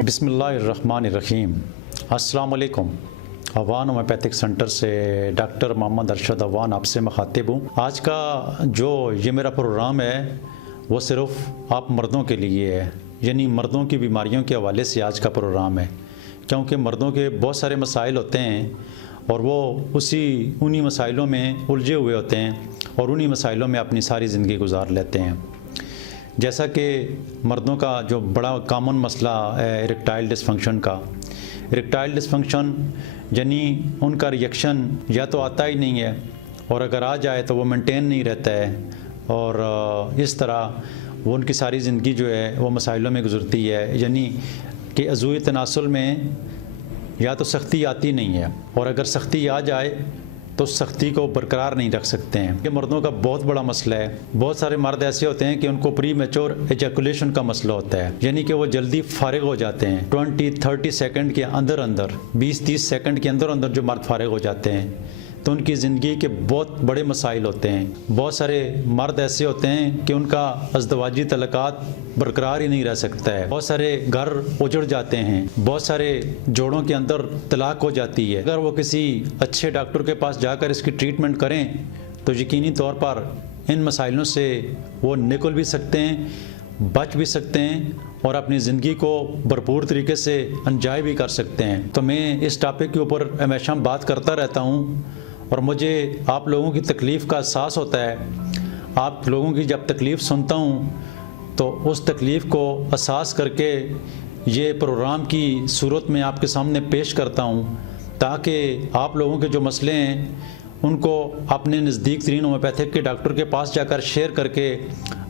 बिस्मिल्लाहिर्रहमानिर्रहीम। अस्सलाम वालेकुम। अवान होम्योपैथिक सेंटर से डॉक्टर मोहम्मद अरशद अवान आपसे मुखातिब हूँ। आज का जो ये मेरा प्रोग्राम है वो सिर्फ आप मर्दों के लिए है, यानी मर्दों की बीमारियों के हवाले से आज का प्रोग्राम है, क्योंकि मर्दों के बहुत सारे मसाइल होते हैं और वो उन्हीं मसाइलों में उलझे हुए होते हैं और उन्हीं मसाइलों में अपनी सारी ज़िंदगी गुजार लेते हैं। जैसा कि मर्दों का जो बड़ा कॉमन मसला है इरेक्टाइल डिसफंक्शन का, इरेक्टाइल डिसफंक्शन यानी उनका रिएक्शन या तो आता ही नहीं है और अगर आ जाए तो वो मेंटेन नहीं रहता है और इस तरह वो उनकी सारी ज़िंदगी जो है वो मसाइलों में गुजरती है। यानी कि अज़ूई तनासुल में या तो सख्ती आती नहीं है और अगर सख्ती आ जाए तो सख्ती को बरकरार नहीं रख सकते हैं। ये मर्दों का बहुत बड़ा मसला है। बहुत सारे मर्द ऐसे होते हैं कि उनको प्री मैच्योर एजैकुलेशन का मसला होता है, यानी कि वो जल्दी फारिग हो जाते हैं। 20-30 सेकंड के अंदर अंदर 20-30 सेकंड के अंदर अंदर जो मर्द फारिग हो जाते हैं तो उनकी ज़िंदगी के बहुत बड़े मसाइल होते हैं। बहुत सारे मर्द ऐसे होते हैं कि उनका अज़दवाजी तल्लुकात बरकरार ही नहीं रह सकता है। बहुत सारे घर उजड़ जाते हैं, बहुत सारे जोड़ों के अंदर तलाक हो जाती है। अगर वो किसी अच्छे डॉक्टर के पास जाकर इसकी ट्रीटमेंट करें तो यकीनी तौर पर इन मसाइलों से वो निकल भी सकते हैं, बच भी सकते हैं और अपनी ज़िंदगी को भरपूर तरीके से एंजॉय भी कर सकते हैं। तो मैं इस टॉपिक के ऊपर हमेशा बात करता रहता हूँ और मुझे आप लोगों की तकलीफ़ का एहसास होता है। आप लोगों की जब तकलीफ़ सुनता हूँ तो उस तकलीफ़ को एहसास करके ये प्रोग्राम की सूरत में आपके सामने पेश करता हूँ ताकि आप लोगों के जो मसले हैं उनको अपने नज़दीक तरीन होम्योपैथिक के डॉक्टर के पास जाकर शेयर करके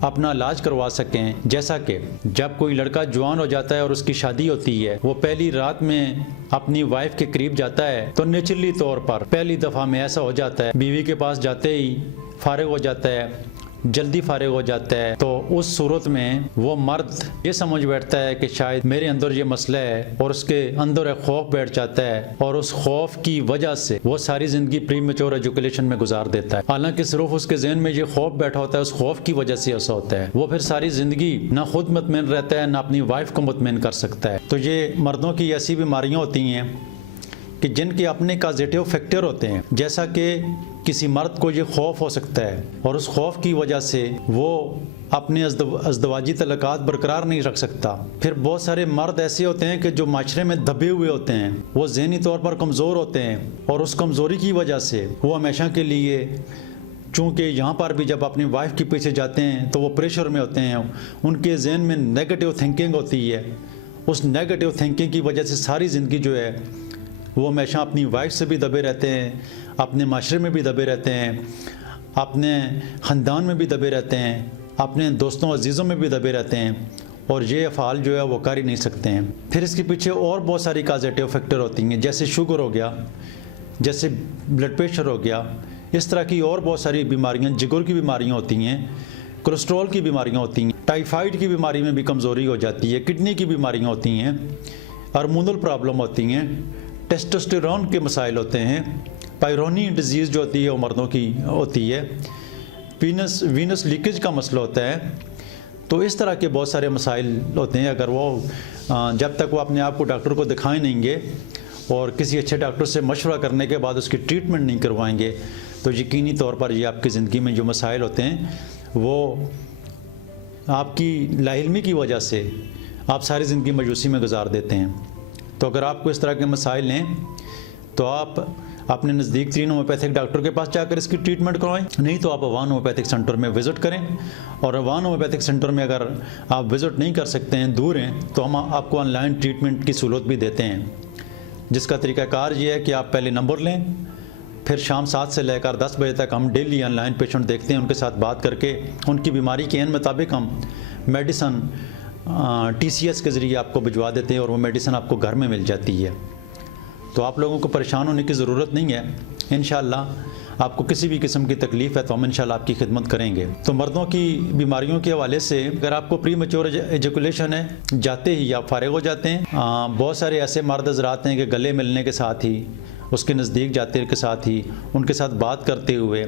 अपना इलाज करवा सकें। जैसा कि जब कोई लड़का जवान हो जाता है और उसकी शादी होती है, वो पहली रात में अपनी वाइफ के करीब जाता है तो नेचुरली तौर पर पहली दफ़ा में ऐसा हो जाता है, बीवी के पास जाते ही फारिग हो जाता है, जल्दी फारिग हो जाता है। तो उस सूरत में वो मर्द ये समझ बैठता है कि शायद मेरे अंदर ये मसला है और उसके अंदर एक खौफ बैठ जाता है और उस खौफ की वजह से वो सारी ज़िंदगी प्री मैच्योर एजुकेशन में गुजार देता है। हालांकि सिर्फ उसके जहन में ये खौफ बैठा होता है, उस खौफ की वजह से ऐसा होता है। वो फिर सारी ज़िंदगी ना खुद मुतमईन रहता है ना अपनी वाइफ को मुतमईन कर सकता है। तो ये मर्दों की ऐसी बीमारियाँ होती हैं कि जिनके अपने काजेटिव फैक्टर होते हैं। जैसा कि किसी मर्द को ये खौफ हो सकता है और उस खौफ की वजह से वो अपने अज़दवाजी तल्लुकात बरकरार नहीं रख सकता। फिर बहुत सारे मर्द ऐसे होते हैं कि जो माशरे में दबे हुए होते हैं, वो ज़हनी तौर पर कमज़ोर होते हैं और उस कमज़ोरी की वजह से वो हमेशा के लिए, चूँकि यहाँ पर भी जब अपनी वाइफ के पीछे जाते हैं तो वो प्रेशर में होते हैं, उनके जहन में नेगेटिव थिंकिंग होती है। उस नेगेटिव थिंकिंग की वजह से सारी ज़िंदगी जो है वो हमेशा अपनी वाइफ से भी दबे रहते हैं, अपने माशरे में भी दबे रहते हैं, अपने ख़ानदान में भी दबे रहते हैं, अपने दोस्तों अजीज़ों में भी दबे रहते हैं और ये अफ़ाल जो है वो कर ही नहीं सकते हैं। फिर इसके पीछे और बहुत सारी काजेटिव फैक्टर होती हैं, जैसे शुगर हो गया, जैसे ब्लड प्रेशर हो गया, इस तरह की और बहुत सारी बीमारियाँ, जिगर की बीमारियाँ होती हैं, कोलेस्ट्रॉल की बीमारियाँ होती हैं, टाइफाइड की बीमारी में भी कमज़ोरी हो जाती है, किडनी की बीमारियाँ होती हैं, हार्मोनल प्रॉब्लम होती हैं, टेस्टोस्टेरोन के मसाइल होते हैं, पायरोनी डिजीज़ जो होती है वो मर्दों की होती है, वीनस लीकेज का मसला होता है। तो इस तरह के बहुत सारे मसाइल होते हैं। अगर वो जब तक वो अपने आप को डॉक्टर को दिखाएं नहींगे और किसी अच्छे डॉक्टर से मशवरा करने के बाद उसकी ट्रीटमेंट नहीं करवाएंगे तो यकीनी तौर पर ये आपकी ज़िंदगी में जो मसाइल होते हैं वो आपकी लाइल्मी की वजह से आप सारी ज़िंदगी मायूसी में गुजार देते हैं। तो अगर आपको इस तरह के मसाइल हैं तो आप अपने नज़दीक तरीन होम्योपैथिक डॉक्टर के पास जाकर इसकी ट्रीटमेंट करवाएं, नहीं तो आप अवान होम्योपैथिक सेंटर में विज़िट करें। और अवान होम्योपैथिक सेंटर में अगर आप विज़िट नहीं कर सकते हैं, दूर हैं, तो हम आपको ऑनलाइन ट्रीटमेंट की सहूलत भी देते हैं, जिसका तरीक़ाकार ये है कि आप पहले नंबर लें, फिर शाम 7 से लेकर 10 बजे तक हम डेली ऑनलाइन पेशेंट देखते हैं, उनके साथ बात करके उनकी बीमारी के मुताबिक हम मेडिसन TCS के ज़रिए आपको भिजवा देते हैं और वो मेडिसिन आपको घर में मिल जाती है। तो आप लोगों को परेशान होने की ज़रूरत नहीं है। इंशाअल्लाह आपको किसी भी किस्म की तकलीफ़ है तो हम इंशाअल्लाह आपकी खिदमत करेंगे। तो मर्दों की बीमारियों के हवाले से अगर आपको प्री मैच्योर एजुकेशन है, जाते ही आप फारिग हो जाते हैं। बहुत सारे ऐसे मर्द हज़रात हैं कि गले मिलने के साथ ही, उसके नज़दीक जाते के साथ ही, उनके साथ बात करते हुए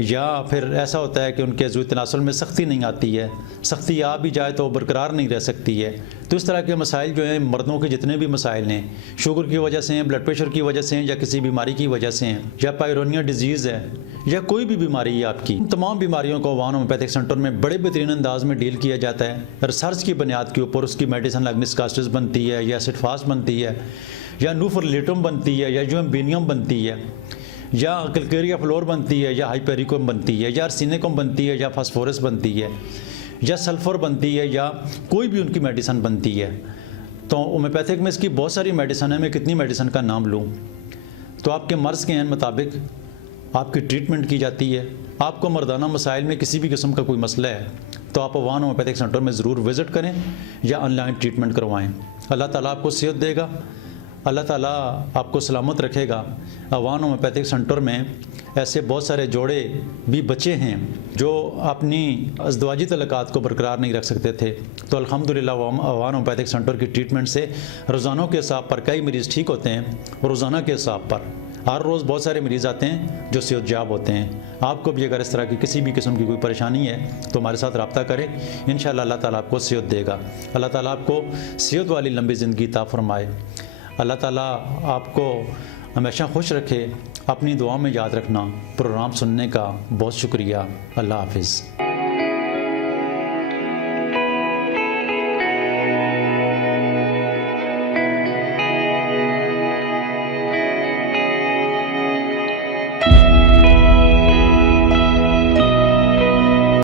या फिर ऐसा होता है कि उनके अज़ू तनासुल में सख्ती नहीं आती है, सख्ती आ भी जाए तो वो बरकरार नहीं रह सकती है। तो इस तरह के मसाइल जो हैं, मर्दों के जितने भी मसाइल हैं, शुगर की वजह से हैं, ब्लड प्रेशर की वजह से हैं, या किसी बीमारी की वजह से हैं, या पायरोनिया डिजीज़ है, या कोई भी बीमारी है आपकी, तमाम बीमारियों को अवान होम्योपैथिक सेंटर में बड़े बेहतरीन अंदाज में डील किया जाता है। रिसर्च की बुनियाद के ऊपर उसकी मेडिसिन अग्निस कास्टिस बनती है, या एसिड फास्ट बनती है, या नूफरलेटम बनती है, या यूएमबीनियम बनती है, या कलकेरिया फ्लोर बनती है, या हाइपेरिकम बनती है, या आर्सेनिकम बनती है, या फास्फोरस बनती है, या सल्फ़र बनती है, या कोई भी उनकी मेडिसिन बनती है। तो होम्योपैथिक में इसकी बहुत सारी मेडिसिन है। मैं कितनी मेडिसिन का नाम लूँ? तो आपके मर्ज़ के मुताबिक आपकी ट्रीटमेंट की जाती है। आपको मर्दाना मसाइल में किसी भी किस्म का कोई मसला है तो आप अवान होम्योपैथिक सेंटर में ज़रूर विज़िट करें या ऑनलाइन ट्रीटमेंट करवाएं। अल्लाह ताला आपको सेहत देगा, अल्लाह ताला आपको सलामत रखेगा। अवान होम्योपैथिक सेंटर में ऐसे बहुत सारे जोड़े भी बचे हैं जो अपनी अज़दवाजी तल्लुकात को बरकरार नहीं रख सकते थे। तो अल्हम्दुलिल्लाह अवान होम्योपैथिक सेंटर की ट्रीटमेंट से रोज़ाना के हिसाब पर कई मरीज़ ठीक होते हैं। रोज़ाना के हिसाब पर हर रोज़ बहुत सारे मरीज़ आते हैं जो सेहतयाब होते हैं। आपको भी अगर इस तरह की किसी भी किस्म की कोई परेशानी है तो हमारे साथ रब्ता करें। इंशाअल्लाह अल्लाह ताला आपको सेहत देगा। अल्लाह ताला आपको सेहत वाली लंबी ज़िंदगी अता फरमाए। अल्लाह ताला आपको हमेशा खुश रखे। अपनी दुआ में याद रखना। प्रोग्राम सुनने का बहुत शुक्रिया। अल्लाह हाफिज़।